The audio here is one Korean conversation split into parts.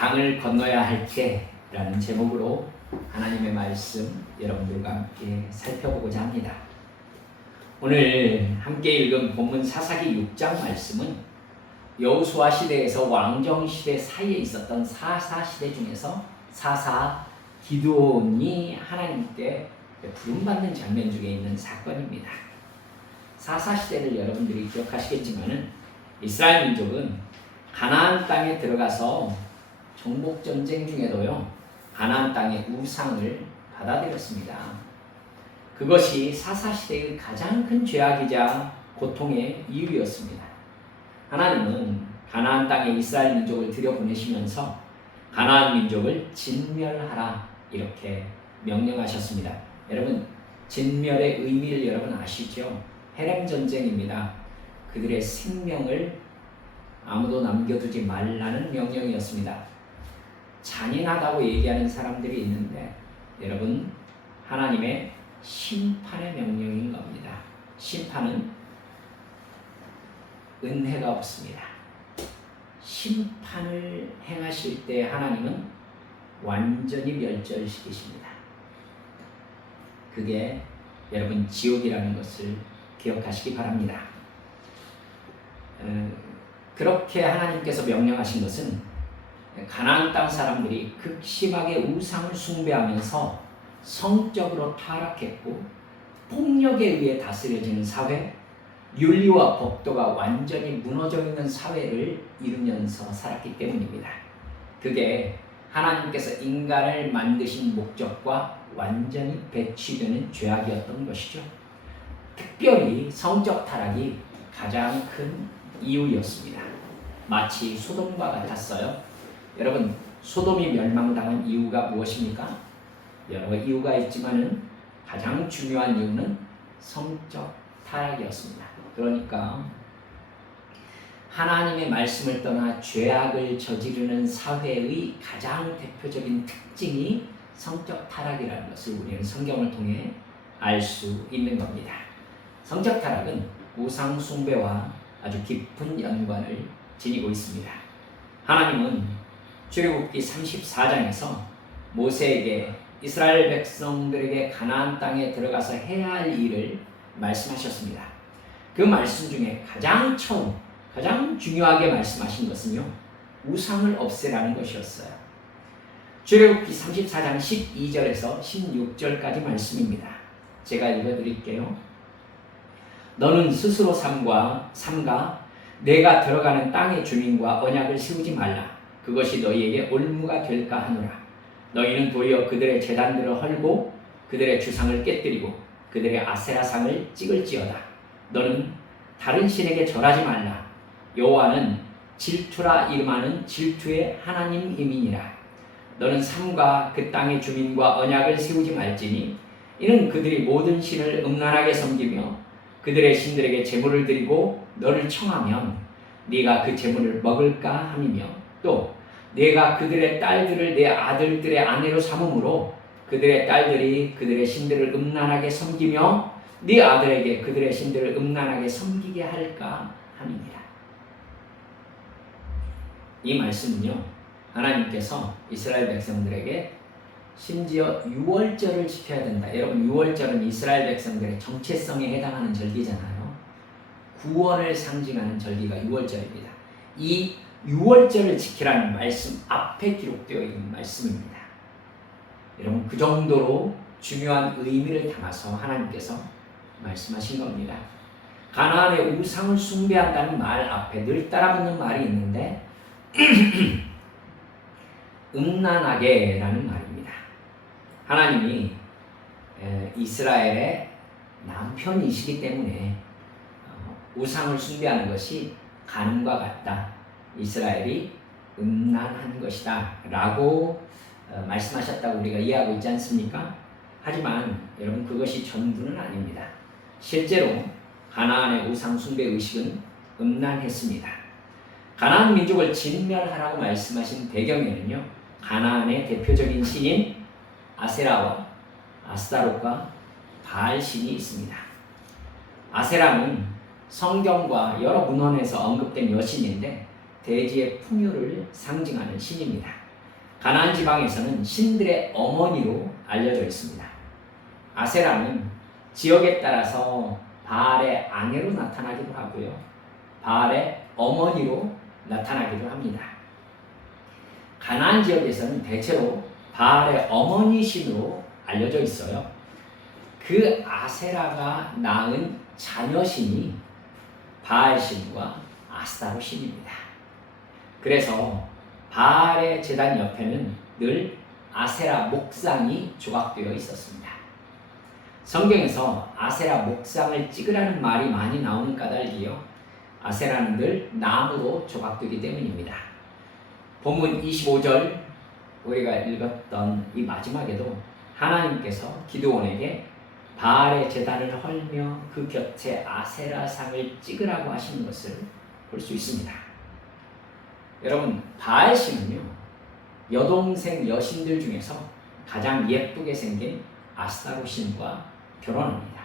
강을 건너야 할 때라는 제목으로 하나님의 말씀 여러분들과 함께 살펴보고자 합니다. 오늘 함께 읽은 본문 사사기 6장 말씀은 여호수아 시대에서 왕정 시대 사이에 있었던 사사 시대 중에서 사사 기드온이 하나님께 부름받는 장면 중에 있는 사건입니다. 사사 시대를 여러분들이 기억하시겠지만은 이스라엘 민족은 가나안 땅에 들어가서 정복 전쟁 중에도요 가나안 땅의 우상을 받아들였습니다. 그것이 사사 시대의 가장 큰 죄악이자 고통의 이유였습니다. 하나님은 가나안 땅에 이스라엘 민족을 들여보내시면서 가나안 민족을 진멸하라 이렇게 명령하셨습니다. 여러분, 진멸의 의미를 여러분 아시죠? 헤렘 전쟁입니다. 그들의 생명을 아무도 남겨두지 말라는 명령이었습니다. 잔인하다고 얘기하는 사람들이 있는데 여러분, 하나님의 심판의 명령인 겁니다. 심판은 은혜가 없습니다. 심판을 행하실 때 하나님은 완전히 멸절시키십니다. 그게 여러분 지옥이라는 것을 기억하시기 바랍니다. 그렇게 하나님께서 명령하신 것은 가나안 땅 사람들이 극심하게 우상을 숭배하면서 성적으로 타락했고 폭력에 의해 다스려지는 사회, 윤리와 법도가 완전히 무너져 있는 사회를 이루면서 살았기 때문입니다. 그게 하나님께서 인간을 만드신 목적과 완전히 배치되는 죄악이었던 것이죠. 특별히 성적 타락이 가장 큰 이유였습니다. 마치 소돔과 같았어요. 여러분, 소돔이 멸망당한 이유가 무엇입니까? 여러 이유가 있지만은 가장 중요한 이유는 성적 타락이었습니다. 그러니까 하나님의 말씀을 떠나 죄악을 저지르는 사회의 가장 대표적인 특징이 성적 타락이라는 것을 우리는 성경을 통해 알 수 있는 겁니다. 성적 타락은 우상 숭배와 아주 깊은 연관을 지니고 있습니다. 하나님은 출애굽기 34장에서 모세에게 이스라엘 백성들에게 가나안 땅에 들어가서 해야 할 일을 말씀하셨습니다. 그 말씀 중에 가장 처음, 가장 중요하게 말씀하신 것은요, 우상을 없애라는 것이었어요. 출애굽기 34장 12절에서 16절까지 말씀입니다. 제가 읽어드릴게요. 너는 스스로 삼가 내가 들어가는 땅의 주민과 언약을 세우지 말라. 그것이 너희에게 올무가 될까 하노라. 너희는 도리어 그들의 제단들을 헐고 그들의 주상을 깨뜨리고 그들의 아세라상을 찍을지어다. 너는 다른 신에게 절하지 말라. 여호와는 질투라 이름하는 질투의 하나님이니라. 너는 삼가 그 땅의 주민과 언약을 세우지 말지니 이는 그들이 모든 신을 음란하게 섬기며 그들의 신들에게 제물을 드리고 너를 청하면 네가 그 제물을 먹을까 함이며 또 내가 그들의 딸들을 내 아들들의 아내로 삼음으로 그들의 딸들이 그들의 신들을 음란하게 섬기며 네 아들에게 그들의 신들을 음란하게 섬기게 할까 함이니라. 이 말씀은요, 하나님께서 이스라엘 백성들에게 심지어 유월절을 지켜야 된다. 여러분, 유월절은 이스라엘 백성들의 정체성에 해당하는 절기잖아요. 구원을 상징하는 절기가 유월절입니다. 이 유월절을 지키라는 말씀 앞에 기록되어 있는 말씀입니다. 여러분, 그 정도로 중요한 의미를 담아서 하나님께서 말씀하신 겁니다. 가나안의 우상을 숭배한다는 말 앞에 늘 따라붙는 말이 있는데 음란하게라는 말입니다. 하나님이 이스라엘의 남편이시기 때문에 우상을 숭배하는 것이 간음과 같다. 이스라엘이 음란한 것이다 라고 말씀하셨다고 우리가 이해하고 있지 않습니까? 하지만 여러분, 그것이 전부는 아닙니다. 실제로 가나안의 우상 숭배 의식은 음란했습니다. 가나안 민족을 진멸하라고 말씀하신 배경에는요, 가나안의 대표적인 신인 아세라와 아스타롯과 바알신이 있습니다. 아세라는 성경과 여러 문헌에서 언급된 여신인데 대지의 풍요를 상징하는 신입니다. 가나안 지방에서는 신들의 어머니로 알려져 있습니다. 아세라는 지역에 따라서 바알의 아내로 나타나기도 하고요. 바알의 어머니로 나타나기도 합니다. 가나안 지역에서는 대체로 바알의 어머니 신으로 알려져 있어요. 그 아세라가 낳은 자녀신이 바알 신과 아스타롯 신입니다. 그래서 바알의 제단 옆에는 늘 아세라 목상이 조각되어 있었습니다. 성경에서 아세라 목상을 찍으라는 말이 많이 나오는 까닭이요, 아세라는 늘 나무로 조각되기 때문입니다. 본문 25절 우리가 읽었던 이 마지막에도 하나님께서 기드온에게 바알의 제단을 헐며 그 곁에 아세라상을 찍으라고 하시는 것을 볼 수 있습니다. 여러분, 바알 신은요, 여동생 여신들 중에서 가장 예쁘게 생긴 아스타롯 신과 결혼합니다.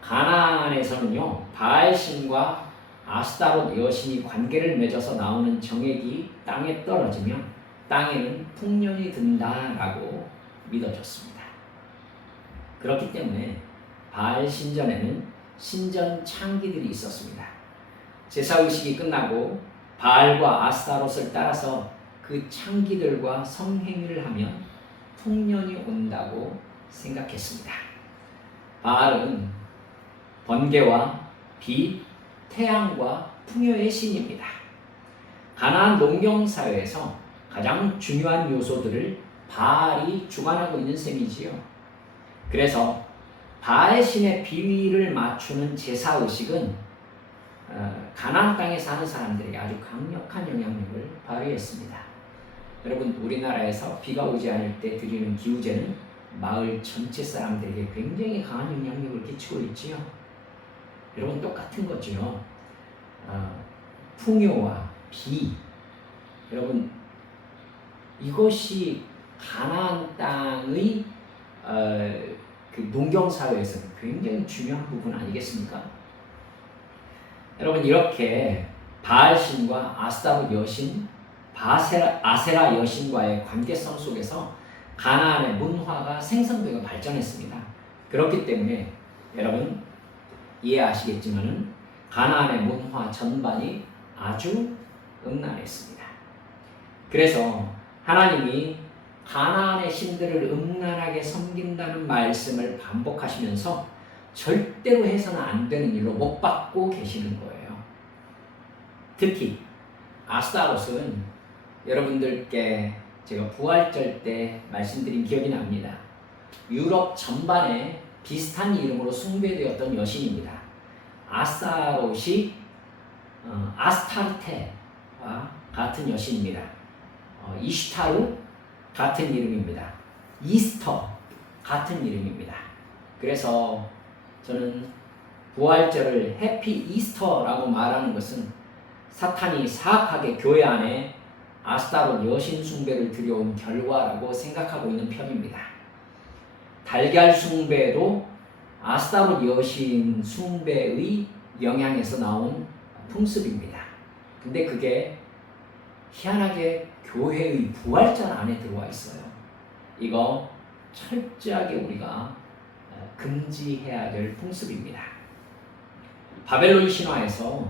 가나안에서는요, 바알 신과 아스타롯 여신이 관계를 맺어서 나오는 정액이 땅에 떨어지면 땅에는 풍년이 든다라고 믿어졌습니다. 그렇기 때문에 바알 신전에는 신전 창기들이 있었습니다. 제사의식이 끝나고 바알과 아스타롯을 따라서 그 창기들과 성행위를 하면 풍년이 온다고 생각했습니다. 바알은 번개와 비, 태양과 풍요의 신입니다. 가나안 농경사회에서 가장 중요한 요소들을 바알이 주관하고 있는 셈이지요. 그래서 바알 신의 비위를 맞추는 제사의식은 가나안 땅에 사는 사람들에게 아주 강력한 영향력을 발휘했습니다. 여러분, 우리나라에서 비가 오지 않을 때 드리는 기우제는 마을 전체 사람들에게 굉장히 강한 영향력을 끼치고 있지요. 여러분, 똑같은 거죠. 풍요와 비, 여러분, 이것이 가나안 땅의 그 농경사회에서는 굉장히 중요한 부분 아니겠습니까? 여러분, 이렇게 바알 신과 아스타롯 여신, 아세라 여신과의 관계성 속에서 가나안의 문화가 생성되고 발전했습니다. 그렇기 때문에 여러분 이해하시겠지만은 가나안의 문화 전반이 아주 음란했습니다. 그래서 하나님이 가나안의 신들을 음란하게 섬긴다는 말씀을 반복하시면서 절대로 해서는 안 되는 일로 못 받고 계시는 거예요. 특히 아스타롯은 여러분들께 제가 부활절 때 말씀드린 기억이 납니다. 유럽 전반에 비슷한 이름으로 숭배되었던 여신입니다. 아스타롯이 아스타르테와 같은 여신입니다. 이슈타르 같은 이름입니다. 이스터 같은 이름입니다. 그래서 저는 부활절을 해피 이스터라고 말하는 것은 사탄이 사악하게 교회 안에 아스타롯 여신 숭배를 들여온 결과라고 생각하고 있는 편입니다. 달걀 숭배도 아스타롯 여신 숭배의 영향에서 나온 풍습입니다. 근데 그게 희한하게 교회의 부활절 안에 들어와 있어요. 이거 철저하게 우리가 금지해야 될 풍습입니다. 바벨론 신화에서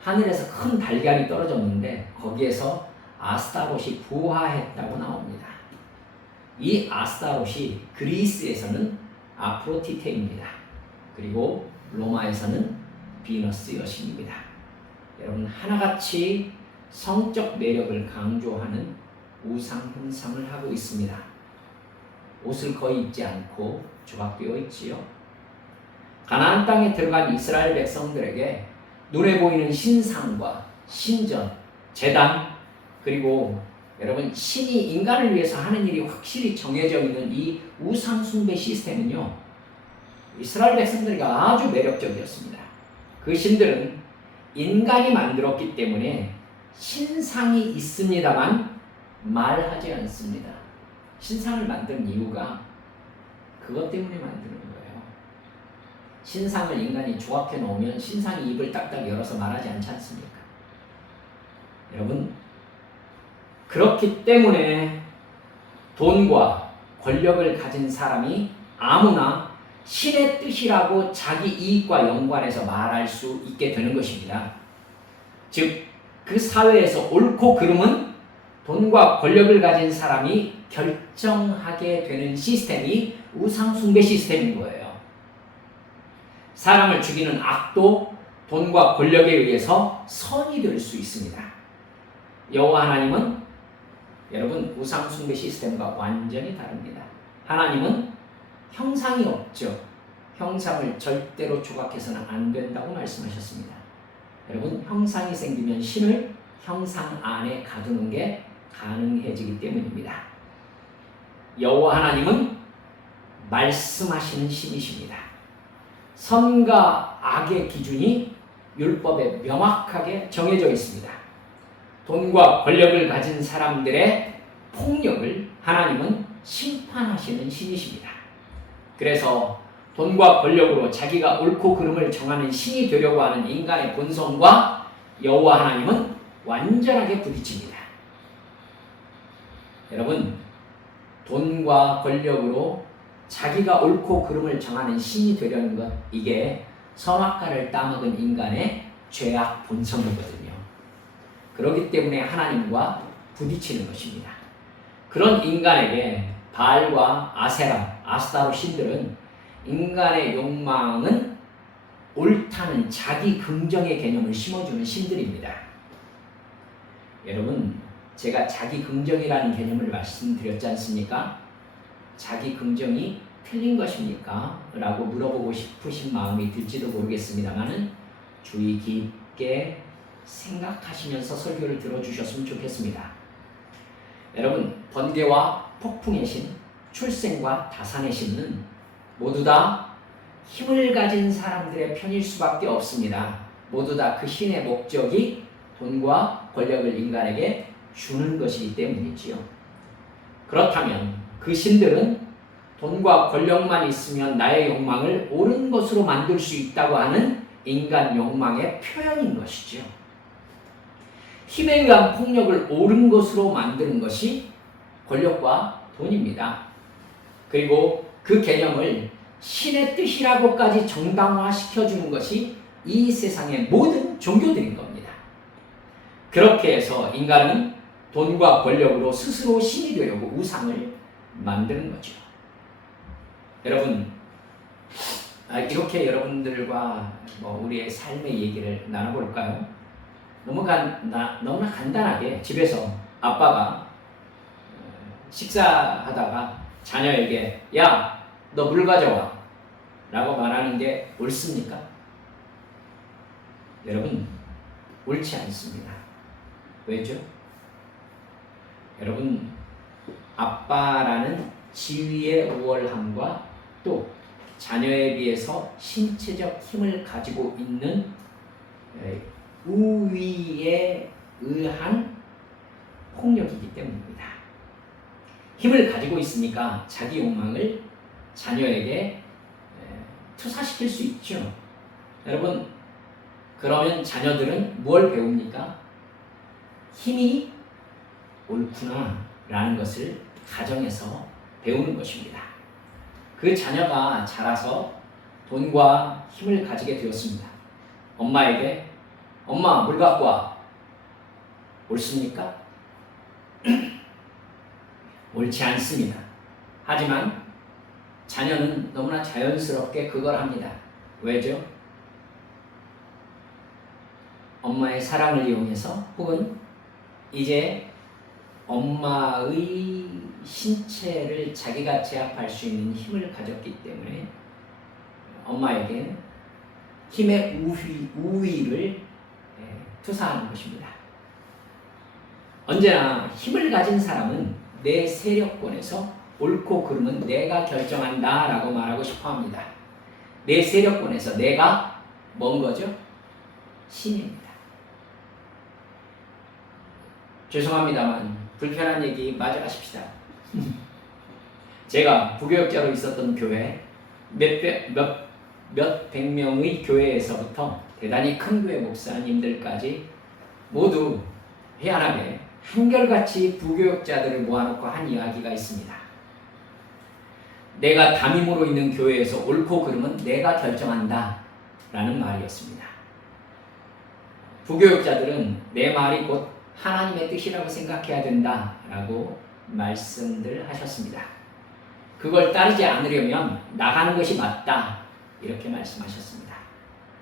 하늘에서 큰 달걀이 떨어졌는데 거기에서 아스타롯이 부화했다고 나옵니다. 이 아스타롯이 그리스에서는 아프로디테입니다. 그리고 로마에서는 비너스 여신입니다. 여러분, 하나같이 성적 매력을 강조하는 우상 형상을 하고 있습니다. 옷을 거의 입지 않고 조각되어 있지요. 가나안 땅에 들어간 이스라엘 백성들에게 눈에 보이는 신상과 신전, 제단, 그리고 여러분 신이 인간을 위해서 하는 일이 확실히 정해져 있는 이 우상 숭배 시스템은요, 이스라엘 백성들에게 아주 매력적이었습니다. 그 신들은 인간이 만들었기 때문에 신상이 있습니다만 말하지 않습니다. 신상을 만든 이유가 그것 때문에 만드는 거예요. 신상을 인간이 조각해 놓으면 신상이 입을 딱딱 열어서 말하지 않지 않습니까? 여러분, 그렇기 때문에 돈과 권력을 가진 사람이 아무나 신의 뜻이라고 자기 이익과 연관해서 말할 수 있게 되는 것입니다. 즉, 그 사회에서 옳고 그름은 돈과 권력을 가진 사람이 결정하게 되는 시스템이 우상숭배 시스템인 거예요. 사람을 죽이는 악도 돈과 권력에 의해서 선이 될 수 있습니다. 여호와 하나님은 여러분 우상숭배 시스템과 완전히 다릅니다. 하나님은 형상이 없죠. 형상을 절대로 조각해서는 안 된다고 말씀하셨습니다. 여러분 형상이 생기면 신을 형상 안에 가두는 게 가능해지기 때문입니다. 여호와 하나님은 말씀하시는 신이십니다. 선과 악의 기준이 율법에 명확하게 정해져 있습니다. 돈과 권력을 가진 사람들의 폭력을 하나님은 심판하시는 신이십니다. 그래서 돈과 권력으로 자기가 옳고 그름을 정하는 신이 되려고 하는 인간의 본성과 여호와 하나님은 완전하게 부딪힙니다. 여러분, 돈과 권력으로 자기가 옳고 그름을 정하는 신이 되려는 것, 이게 선악과를 따먹은 인간의 죄악 본성이거든요. 그렇기 때문에 하나님과 부딪히는 것입니다. 그런 인간에게 바알과 아세라, 아스타로 신들은 인간의 욕망은 옳다는 자기 긍정의 개념을 심어주는 신들입니다. 여러분, 제가 자기 긍정이라는 개념을 말씀드렸지 않습니까? 자기 긍정이 틀린 것입니까? 라고 물어보고 싶으신 마음이 들지도 모르겠습니다만은 주의 깊게 생각하시면서 설교를 들어주셨으면 좋겠습니다. 여러분, 번개와 폭풍의 신, 출생과 다산의 신은 모두 다 힘을 가진 사람들의 편일 수밖에 없습니다. 모두 다 그 신의 목적이 돈과 권력을 인간에게 주는 것이기 때문이지요. 그렇다면 그 신들은 돈과 권력만 있으면 나의 욕망을 옳은 것으로 만들 수 있다고 하는 인간 욕망의 표현인 것이죠. 힘에 의한 폭력을 옳은 것으로 만드는 것이 권력과 돈입니다. 그리고 그 개념을 신의 뜻이라고까지 정당화시켜주는 것이 이 세상의 모든 종교들인 겁니다. 그렇게 해서 인간은 돈과 권력으로 스스로 신이 되려고 우상을 만드는 거죠. 여러분, 이렇게 여러분들과 우리의 삶의 얘기를 나눠볼까요? 너무나 간단하게 집에서 아빠가 식사하다가 자녀에게 야, 너 물 가져와 라고 말하는 게 옳습니까? 여러분, 옳지 않습니다. 왜죠? 여러분, 아빠라는 지위의 우월함과 또 자녀에 비해서 신체적 힘을 가지고 있는 우위에 의한 폭력이기 때문입니다. 힘을 가지고 있으니까 자기 욕망을 자녀에게 투사시킬 수 있죠. 여러분, 그러면 자녀들은 뭘 배웁니까? 힘이 옳구나 라는 것을 가정에서 배우는 것입니다. 그 자녀가 자라서 돈과 힘을 가지게 되었습니다. 엄마에게 엄마 물 갖고 와. 옳습니까? 옳지 않습니다. 하지만 자녀는 너무나 자연스럽게 그걸 합니다. 왜죠? 엄마의 사랑을 이용해서 혹은 이제 엄마의 신체를 자기가 제압할 수 있는 힘을 가졌기 때문에 엄마에게 힘의 우위를 투사하는 것입니다. 언제나 힘을 가진 사람은 내 세력권에서 옳고 그름은 내가 결정한다 라고 말하고 싶어 합니다. 내 세력권에서 내가 뭔 거죠? 신입니다. 죄송합니다만 불편한 얘기 마저 하십시다. 제가 부교역자로 있었던 교회 몇백 명의 교회에서부터 대단히 큰 교회 목사님들까지 모두 희한하게 한결같이 부교역자들을 모아놓고 한 이야기가 있습니다. 내가 담임으로 있는 교회에서 옳고 그름은 내가 결정한다 라는 말이었습니다. 부교역자들은 내 말이 곧 하나님의 뜻이라고 생각해야 된다 라고 말씀들 하셨습니다. 그걸 따르지 않으려면 나가는 것이 맞다 이렇게 말씀하셨습니다.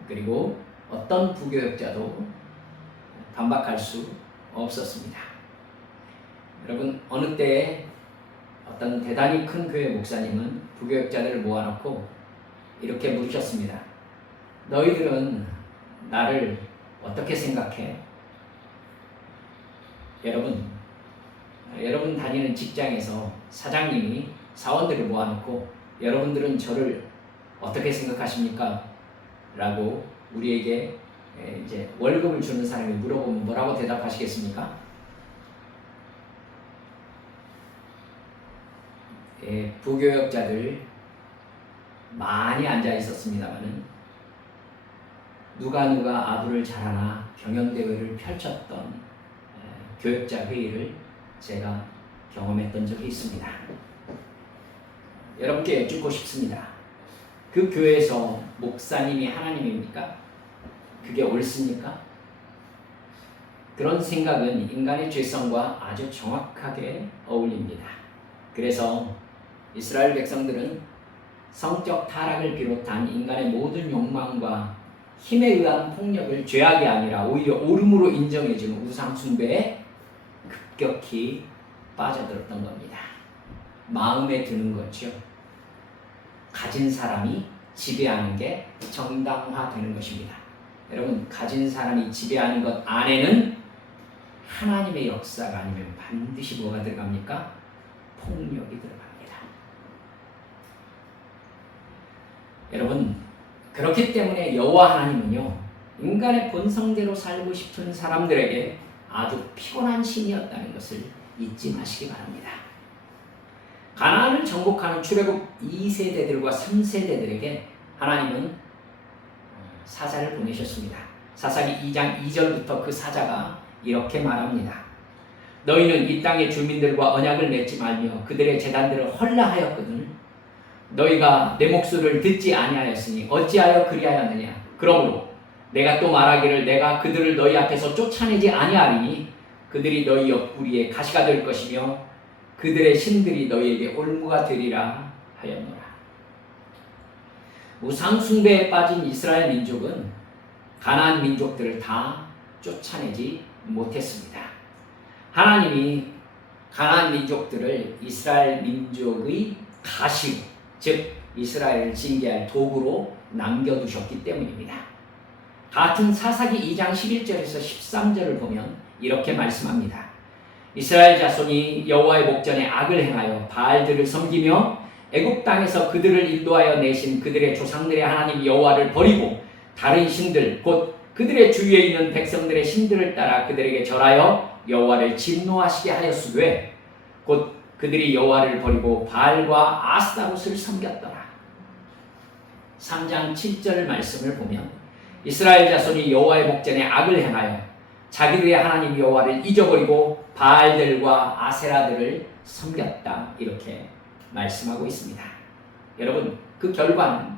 그리고 어떤 부교역자도 반박할 수 없었습니다. 여러분, 어느 때에 어떤 대단히 큰 교회 목사님은 부교역자들을 모아놓고 이렇게 물으셨습니다. 너희들은 나를 어떻게 생각해? 여러분 다니는 직장에서 사장님이 사원들을 모아놓고 여러분들은 저를 어떻게 생각하십니까? 라고 우리에게 이제 월급을 주는 사람이 물어보면 뭐라고 대답하시겠습니까? 부교역자들 많이 앉아 있었습니다만은 누가 아부를 잘하나 경연대회를 펼쳤던 교역자 회의를 제가 경험했던 적이 있습니다. 여러분께 여쭙고 싶습니다. 그 교회에서 목사님이 하나님입니까? 그게 옳습니까? 그런 생각은 인간의 죄성과 아주 정확하게 어울립니다. 그래서 이스라엘 백성들은 성적 타락을 비롯한 인간의 모든 욕망과 힘에 의한 폭력을 죄악이 아니라 오히려 옳음으로 인정해주는 우상 숭배에 급격히 빠져들었던 겁니다. 마음에 드는 거죠. 가진 사람이 지배하는 게 정당화되는 것입니다. 여러분, 가진 사람이 지배하는 것 안에는 하나님의 역사가 아니면 반드시 뭐가 들어갑니까? 폭력이 들어갑니다. 여러분, 그렇기 때문에 여호와 하나님은요, 인간의 본성대로 살고 싶은 사람들에게 아주 피곤한 신이었다는 것을 잊지 마시기 바랍니다. 가나안을 정복하는 출애굽 2세대들과 3세대들에게 하나님은 사자를 보내셨습니다. 사사기 2장 2절부터 그 사자가 이렇게 말합니다. 너희는 이 땅의 주민들과 언약을 맺지 말며 그들의 제단들을 헐라하였거든. 너희가 내 목소리를 듣지 아니하였으니 어찌하여 그리하였느냐. 그러므로 내가 또 말하기를 내가 그들을 너희 앞에서 쫓아내지 아니하리니 그들이 너희 옆구리에 가시가 될 것이며 그들의 신들이 너희에게 올무가 되리라 하였노라. 우상 숭배에 빠진 이스라엘 민족은 가나안 민족들을 다 쫓아내지 못했습니다. 하나님이 가나안 민족들을 이스라엘 민족의 가시로, 즉 이스라엘을 징계할 도구로 남겨두셨기 때문입니다. 같은 사사기 2장 11절에서 13절을 보면 이렇게 말씀합니다. 이스라엘 자손이 여호와의 목전에 악을 행하여 바알들을 섬기며 애굽 땅에서 그들을 인도하여 내신 그들의 조상들의 하나님 여호와를 버리고 다른 신들 곧 그들의 주위에 있는 백성들의 신들을 따라 그들에게 절하여 여호와를 진노하시게 하였으되 곧 그들이 여호와를 버리고 바알과 아스타롯을 섬겼더라. 3장 7절 말씀을 보면 이스라엘 자손이 여호와의 목전에 악을 행하여 자기들의 하나님 여호와를 잊어버리고 바알들과 아세라들을 섬겼다 이렇게 말씀하고 있습니다. 여러분, 그 결과는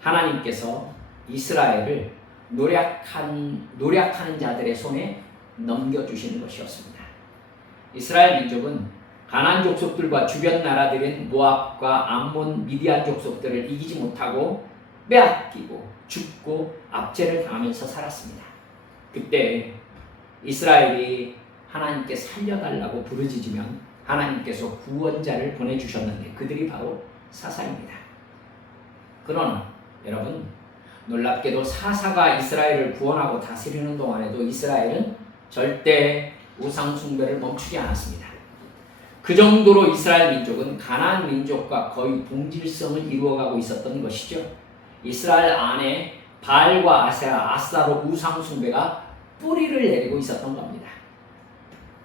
하나님께서 이스라엘을 노략하는 자들의 손에 넘겨주시는 것이었습니다. 이스라엘 민족은 가나안 족속들과 주변 나라들인 모압과 암몬, 미디안 족속들을 이기지 못하고 빼앗기고 죽고 압제를 당하면서 살았습니다. 그때 이스라엘이 하나님께 살려달라고 부르짖으면 하나님께서 구원자를 보내주셨는데 그들이 바로 사사입니다. 그러나 여러분, 놀랍게도 사사가 이스라엘을 구원하고 다스리는 동안에도 이스라엘은 절대 우상 숭배를 멈추지 않았습니다. 그 정도로 이스라엘 민족은 가나안 민족과 거의 동질성을 이루어가고 있었던 것이죠. 이스라엘 안에 바알과 아세라, 아스타롯 우상 숭배가 뿌리를 내리고 있었던 겁니다.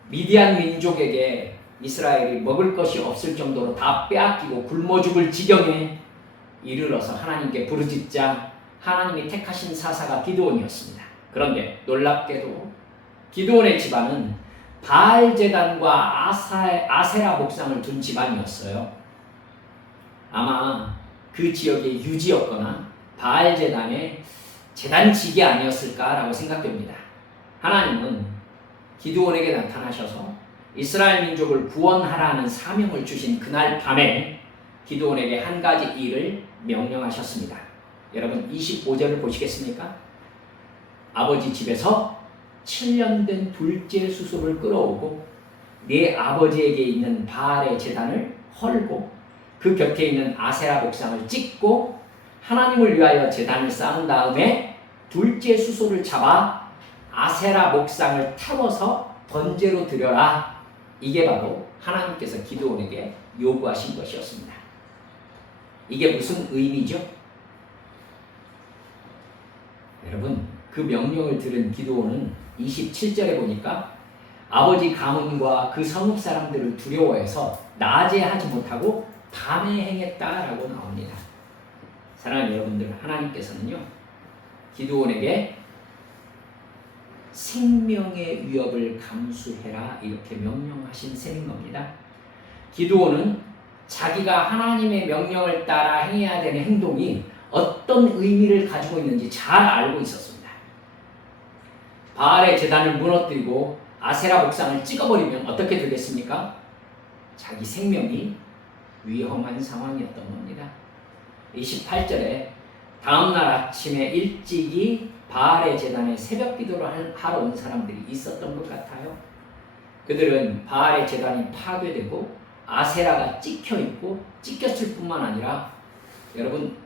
미디안 민족에게 이스라엘이 먹을 것이 없을 정도로 다 빼앗기고 굶어 죽을 지경에 이르러서 하나님께 부르짖자 하나님이 택하신 사사가 기드온이었습니다. 그런데 놀랍게도 기드온의 집안은 바알 제단과 아세라 목상을 둔 집안이었어요. 아마 그 지역의 유지였거나 바알 제단의 제단직이 아니었을까라고 생각됩니다. 하나님은 기드온에게 나타나셔서 이스라엘 민족을 구원하라는 사명을 주신 그날 밤에 기드온에게 한 가지 일을 명령하셨습니다. 여러분 25절을 보시겠습니까? 아버지 집에서 7년 된 둘째 수소를 끌어오고 네 아버지에게 있는 바알의 제단을 헐고 그 곁에 있는 아세라 목상을 찍고 하나님을 위하여 제단을 쌓은 다음에 둘째 수소를 잡아 아세라 목상을 태워서 번제로 드려라. 이게 바로 하나님께서 기드온에게 요구하신 것이었습니다. 이게 무슨 의미죠? 여러분 그 명령을 들은 기드온은 27절에 보니까 아버지 가문과 그 성읍 사람들을 두려워해서 낮에 하지 못하고 밤에 행했다라고 나옵니다. 사랑하는 여러분들, 하나님께서는요 기드온에게 생명의 위협을 감수해라 이렇게 명령하신 셈인 겁니다. 기드온은 자기가 하나님의 명령을 따라 행해야 되는 행동이 어떤 의미를 가지고 있는지 잘 알고 있었습니다. 바알의 제단을 무너뜨리고 아세라 목상을 찍어버리면 어떻게 되겠습니까? 자기 생명이 위험한 상황이었던 겁니다. 28절에 다음날 아침에 일찍이 바알의 제단에 새벽 기도를 하러 온 사람들이 있었던 것 같아요. 그들은 바알의 제단이 파괴되고 아세라가 찍혀있고 찍혔을 뿐만 아니라 여러분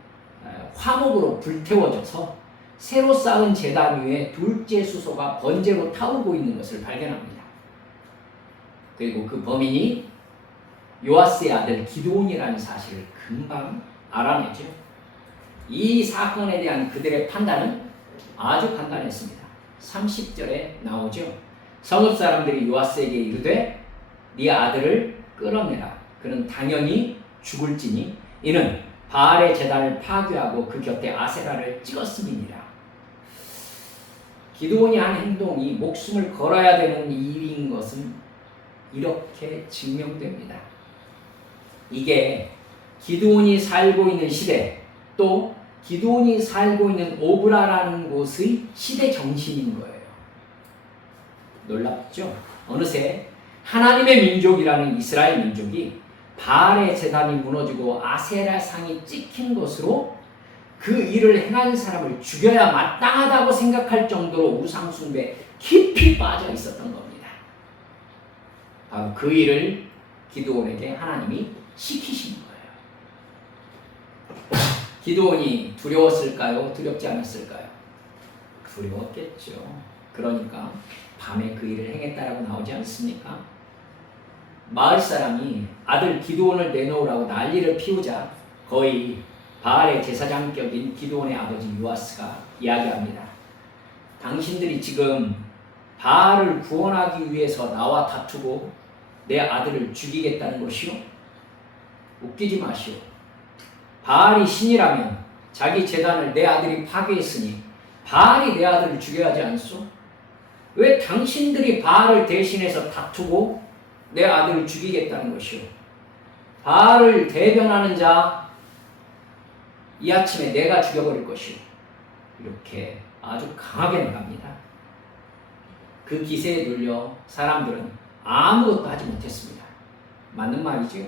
화목으로 불태워져서 새로 쌓은 제단 위에 둘째 수소가 번제로 타오르고 있는 것을 발견합니다. 그리고 그 범인이 요아스의 아들 기드온이라는 사실을 금방 알아내죠. 이 사건에 대한 그들의 판단은 아주 간단했습니다. 30절에 나오죠. 성읍 사람들이 요아스에게 이르되 네 아들을 끌어내라. 그는 당연히 죽을지니 이는 바알의 제단을 파괴하고 그 곁에 아세라를 찍었음이니라. 기드온이 한 행동이 목숨을 걸어야 되는 일인 것은 이렇게 증명됩니다. 이게 기드온이 살고 있는 시대, 또 기드온이 살고 있는 오브라라는 곳의 시대 정신인 거예요. 놀랍죠? 어느새 하나님의 민족이라는 이스라엘 민족이 바알의 제단이 무너지고 아세라 상이 찍힌 것으로 그 일을 행한 사람을 죽여야 마땅하다고 생각할 정도로 우상숭배에 깊이 빠져 있었던 겁니다. 바로 그 일을 기드온에게 하나님이 시키신 거예요. 기드온이 두려웠을까요? 두렵지 않았을까요? 두려웠겠죠. 그러니까 밤에 그 일을 행했다라고 나오지 않습니까? 마을 사람이 아들 기드온을 내놓으라고 난리를 피우자 거의 바알의 제사장격인 기드온의 아버지 요아스가 이야기합니다. 당신들이 지금 바알을 구원하기 위해서 나와 다투고 내 아들을 죽이겠다는 것이요? 웃기지 마시오. 바알이 신이라면 자기 제단을 내 아들이 파괴했으니 바알이 내 아들을 죽여야 하지 않소? 왜 당신들이 바알을 대신해서 다투고 내 아들을 죽이겠다는 것이오? 바알을 대변하는 자 이 아침에 내가 죽여버릴 것이오. 이렇게 아주 강하게 나갑니다. 그 기세에 눌려 사람들은 아무것도 하지 못했습니다. 맞는 말이죠.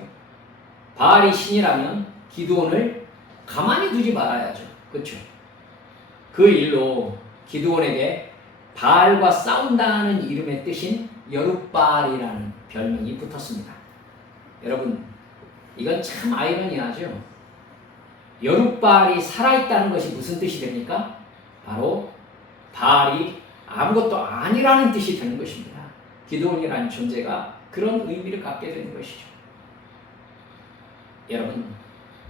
바알이 신이라면 기드온을 가만히 두지 말아야죠. 그렇죠? 그 일로 기드온에게 바알과 싸운다는 이름의 뜻인 여룻바알이라는 별명이 붙었습니다. 여러분, 이건 참 아이러니하죠. 여룻바알이 살아있다는 것이 무슨 뜻이 됩니까? 바로 바알이 아무것도 아니라는 뜻이 되는 것입니다. 기드온이라는 존재가 그런 의미를 갖게 되는 것이죠. 여러분,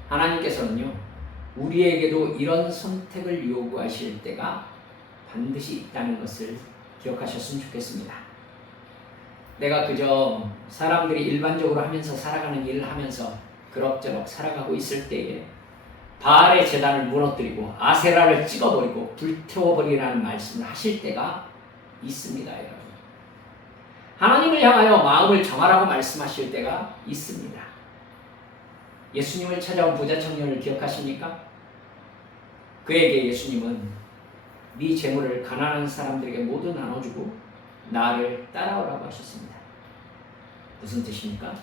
하나님께서는요, 우리에게도 이런 선택을 요구하실 때가 반드시 있다는 것을 기억하셨으면 좋겠습니다. 내가 그저 사람들이 일반적으로 하면서 살아가는 일을 하면서 그럭저럭 살아가고 있을 때에 바알의 제단을 무너뜨리고 아세라를 찍어버리고 불태워버리라는 말씀을 하실 때가 있습니다, 여러분. 하나님을 향하여 마음을 정하라고 말씀하실 때가 있습니다. 예수님을 찾아온 부자 청년을 기억하십니까? 그에게 예수님은 네 재물을 가난한 사람들에게 모두 나눠주고 나를 따라오라고 하셨습니다. 무슨 뜻입니까?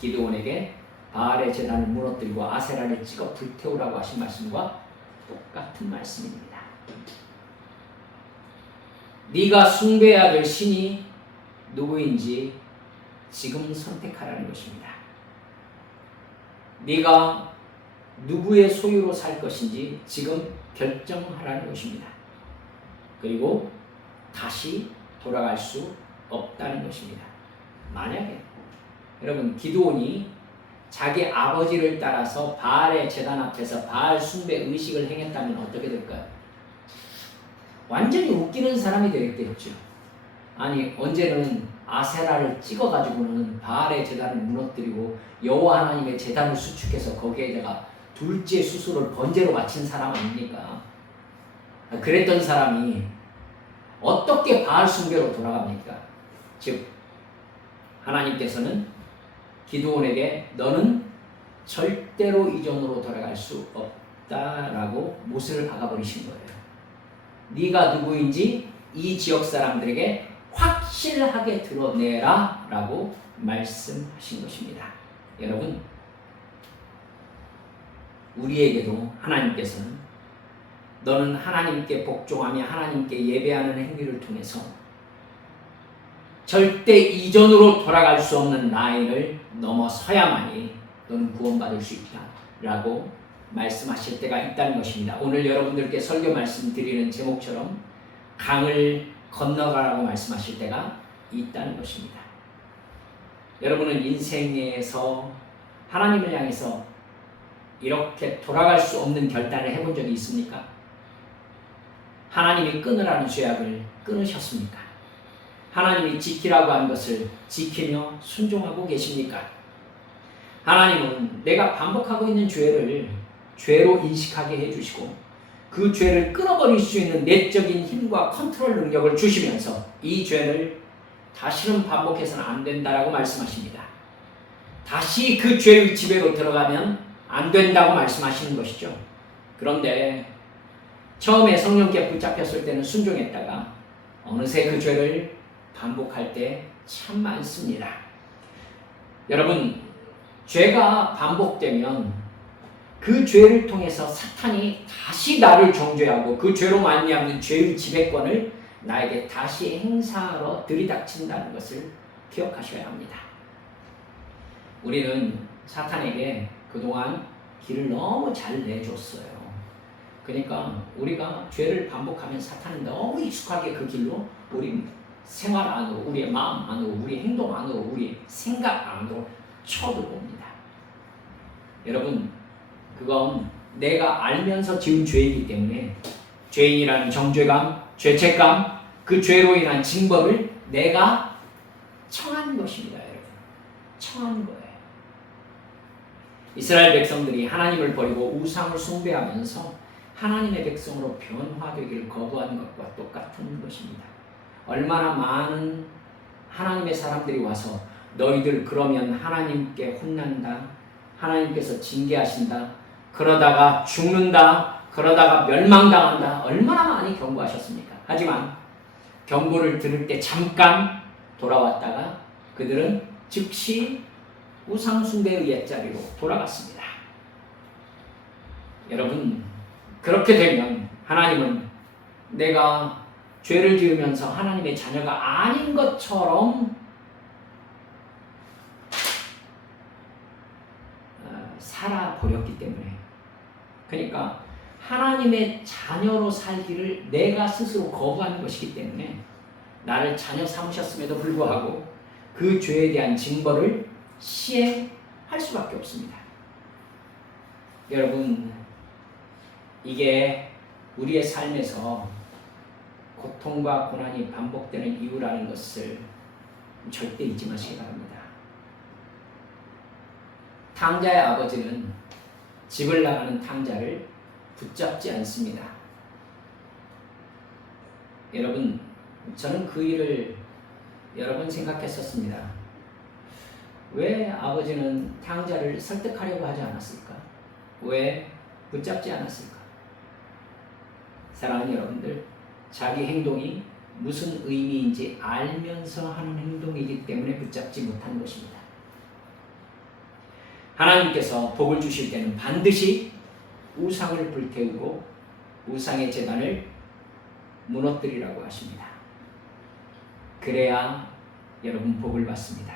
기드온에게 바알의 제단을 무너뜨리고 아세라를 찍어 불태우라고 하신 말씀과 똑같은 말씀입니다. 네가 숭배해야 될 신이 누구인지 지금 선택하라는 것입니다. 네가 누구의 소유로 살 것인지 지금 결정하라는 것입니다. 그리고 다시 돌아갈 수 없다는 것입니다. 만약에 여러분 기드온이 자기 아버지를 따라서 바알의 제단 앞에서 바알 숭배 의식을 행했다면 어떻게 될까요? 완전히 웃기는 사람이 되겠죠. 아니 언제는 아세라를 찍어가지고는 바알의 제단을 무너뜨리고 여호와 하나님의 제단을 수축해서 거기에다가 둘째 수수를 번제로 바친 사람 아닙니까? 그랬던 사람이 어떻게 바알 숭배로 돌아갑니까? 즉 하나님께서는 기드온에게 너는 절대로 이전으로 돌아갈 수 없다라고 못을 박아버리신 거예요. 네가 누구인지 이 지역 사람들에게 확실하게 드러내라 라고 말씀하신 것입니다. 여러분 우리에게도 하나님께서는 너는 하나님께 복종하며 하나님께 예배하는 행위를 통해서 절대 이전으로 돌아갈 수 없는 라인을 넘어서야만이 너는 구원받을 수 있다 라고 말씀하실 때가 있다는 것입니다. 오늘 여러분들께 설교 말씀드리는 제목처럼 강을 건너가라고 말씀하실 때가 있다는 것입니다. 여러분은 인생에서 하나님을 향해서 이렇게 돌아갈 수 없는 결단을 해본 적이 있습니까? 하나님이 끊으라는 죄악을 끊으셨습니까? 하나님이 지키라고 한 것을 지키며 순종하고 계십니까? 하나님은 내가 반복하고 있는 죄를 죄로 인식하게 해주시고 그 죄를 끊어버릴 수 있는 내적인 힘과 컨트롤 능력을 주시면서 이 죄를 다시는 반복해서는 안 된다라고 말씀하십니다. 다시 그 죄의 지배로 들어가면 안 된다고 말씀하시는 것이죠. 그런데 처음에 성령께 붙잡혔을 때는 순종했다가 어느새 그 죄를 반복할 때 참 많습니다. 여러분 죄가 반복되면 그 죄를 통해서 사탄이 다시 나를 정죄하고 그 죄로 말미암는 죄의 지배권을 나에게 다시 행사하러 들이닥친다는 것을 기억하셔야 합니다. 우리는 사탄에게 그동안 길을 너무 잘 내줬어요. 그러니까 우리가 죄를 반복하면 사탄은 너무 익숙하게 그 길로 우리 생활 안으로, 우리의 마음 안으로, 우리 행동 안으로, 우리 생각 안으로 쳐들어옵니다. 여러분 그건 내가 알면서 지은 죄이기 때문에 죄인이라는 정죄감, 죄책감, 그 죄로 인한 징벌을 내가 청한 것입니다. 여러분 청한 거예요. 이스라엘 백성들이 하나님을 버리고 우상을 숭배하면서 하나님의 백성으로 변화되기를 거부한 것과 똑같은 것입니다. 얼마나 많은 하나님의 사람들이 와서 너희들 그러면 하나님께 혼난다, 하나님께서 징계하신다, 그러다가 죽는다, 그러다가 멸망당한다, 얼마나 많이 경고하셨습니까? 하지만 경고를 들을 때 잠깐 돌아왔다가 그들은 즉시 우상숭배의 옛자리로 돌아갔습니다. 여러분 그렇게 되면 하나님은 내가 죄를 지으면서 하나님의 자녀가 아닌 것처럼 살아버렸기 때문에, 그러니까 하나님의 자녀로 살기를 내가 스스로 거부하는 것이기 때문에 나를 자녀 삼으셨음에도 불구하고 그 죄에 대한 징벌을 시행할 수밖에 없습니다. 여러분 이게 우리의 삶에서 고통과 고난이 반복되는 이유라는 것을 절대 잊지 마시기 바랍니다. 탕자의 아버지는 집을 나가는 탕자를 붙잡지 않습니다. 여러분 저는 그 일을 여러 번 생각했었습니다. 왜 아버지는 탕자를 설득하려고 하지 않았을까? 왜 붙잡지 않았을까? 사랑하는 여러분들, 자기 행동이 무슨 의미인지 알면서 하는 행동이기 때문에 붙잡지 못한 것입니다. 하나님께서 복을 주실 때는 반드시 우상을 불태우고 우상의 제단을 무너뜨리라고 하십니다. 그래야 여러분 복을 받습니다.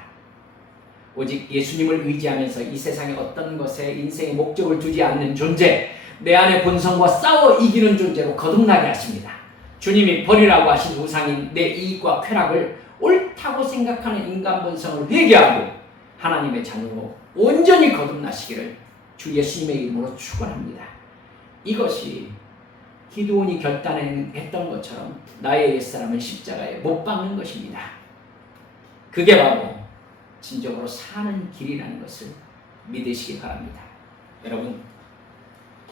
오직 예수님을 의지하면서 이 세상의 어떤 것에 인생의 목적을 두지 않는 존재, 내 안의 본성과 싸워 이기는 존재로 거듭나게 하십니다. 주님이 버리라고 하신 우상인 내 이익과 쾌락을 옳다고 생각하는 인간 본성을 회개하고 하나님의 자녀로 온전히 거듭나시기를 주 예수님의 이름으로 축원합니다. 이것이 기드온이 결단했던 것처럼 나의 옛사람을 십자가에 못 박는 것입니다. 그게 바로 진정으로 사는 길이라는 것을 믿으시기 바랍니다. 여러분,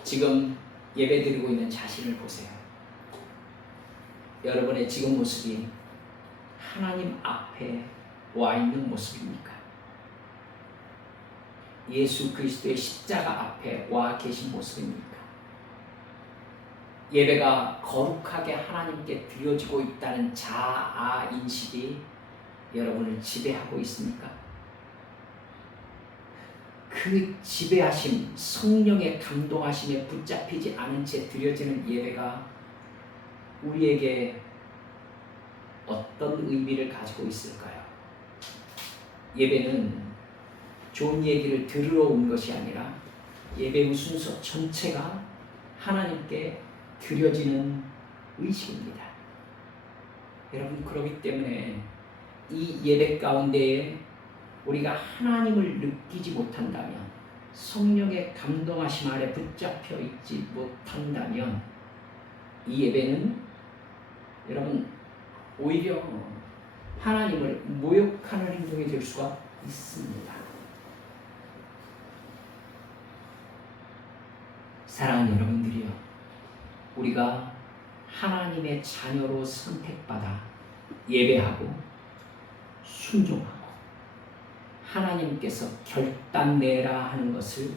지금 예배드리고 있는 자신을 보세요. 여러분의 지금 모습이 하나님 앞에 와 있는 모습입니까? 예수 그리스도의 십자가 앞에 와 계신 모습입니까? 예배가 거룩하게 하나님께 드려지고 있다는 자아 인식이 여러분을 지배하고 있습니까? 그 지배하심, 성령의 감동하심에 붙잡히지 않은 채 드려지는 예배가 우리에게 어떤 의미를 가지고 있을까요? 예배는 좋은 얘기를 들으러 온 것이 아니라 예배의 순서 전체가 하나님께 드려지는 의식입니다. 여러분, 그렇기 때문에 이 예배 가운데에 우리가 하나님을 느끼지 못한다면, 성령의 감동하심 아래 붙잡혀 있지 못한다면 이 예배는 여러분 오히려 하나님을 모욕하는 행동이 될 수가 있습니다. 사랑하는 여러분들이요, 우리가 하나님의 자녀로 선택받아 예배하고 순종하고 하나님께서 결단내라 하는 것을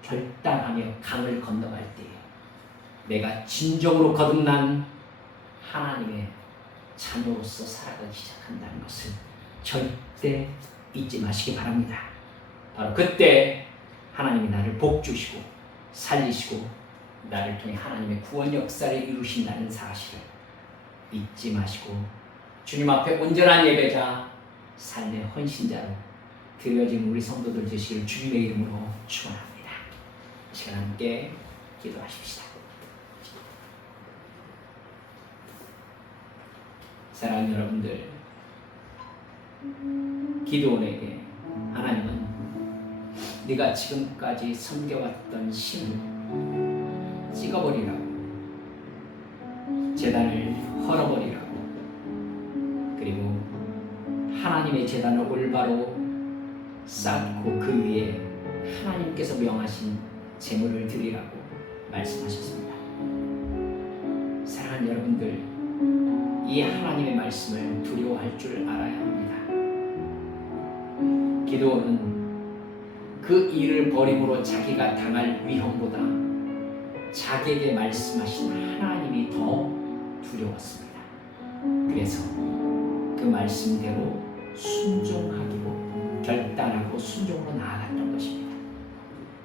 결단하며 강을 건너갈 때에 내가 진정으로 거듭난 하나님의 자녀로서 살아가기 시작한다는 것을 절대 잊지 마시기 바랍니다. 바로 그때 하나님이 나를 복주시고 살리시고 나를 통해 하나님의 구원 역사를 이루신다는 사실을 잊지 마시고 주님 앞에 온전한 예배자, 삶의 헌신자로 드려진 우리 성도들 되시길 주님의 이름으로 축원합니다. 이 시간 함께 기도하십시다. 사랑하는 여러분들, 기드온에게 하나님은 네가 지금까지 섬겨왔던 신을 찍어버리라고, 제단을 헐어버리라고, 그리고 하나님의 제단을 올바로 쌓고 그 위에 하나님께서 명하신 제물을 드리라고 말씀하셨습니다. 사랑하는 여러분들, 이 하나님의 말씀을 두려워할 줄 알아야 합니다. 기드온은 그 일을 버림으로 자기가 당할 위험보다 자기에게 말씀하신 하나님이 더 두려웠습니다. 그래서 그 말씀대로 순종하기로 결단하고 순종으로 나아갔던 것입니다.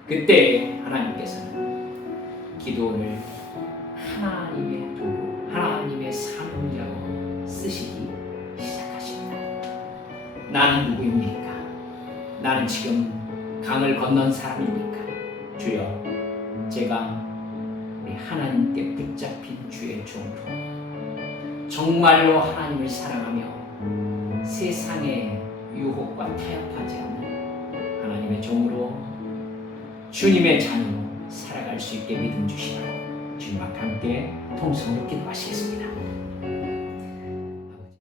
그때 하나님께서는 기드온을 하나님의 도구, 하나님의 사명자로 쓰시기 시작하십니다. 나는 누구입니까? 나는 지금 강을 건넌 사람입니까? 주여, 제가 우리 하나님께 붙잡힌 주의 종으로 정말로 하나님을 사랑하며 세상의 유혹과 타협하지 않는 하나님의 종으로 주님의 자녀로 살아갈 수 있게 믿음 주시라고 주님 앞에 함께 통성으로 기도하시겠습니다.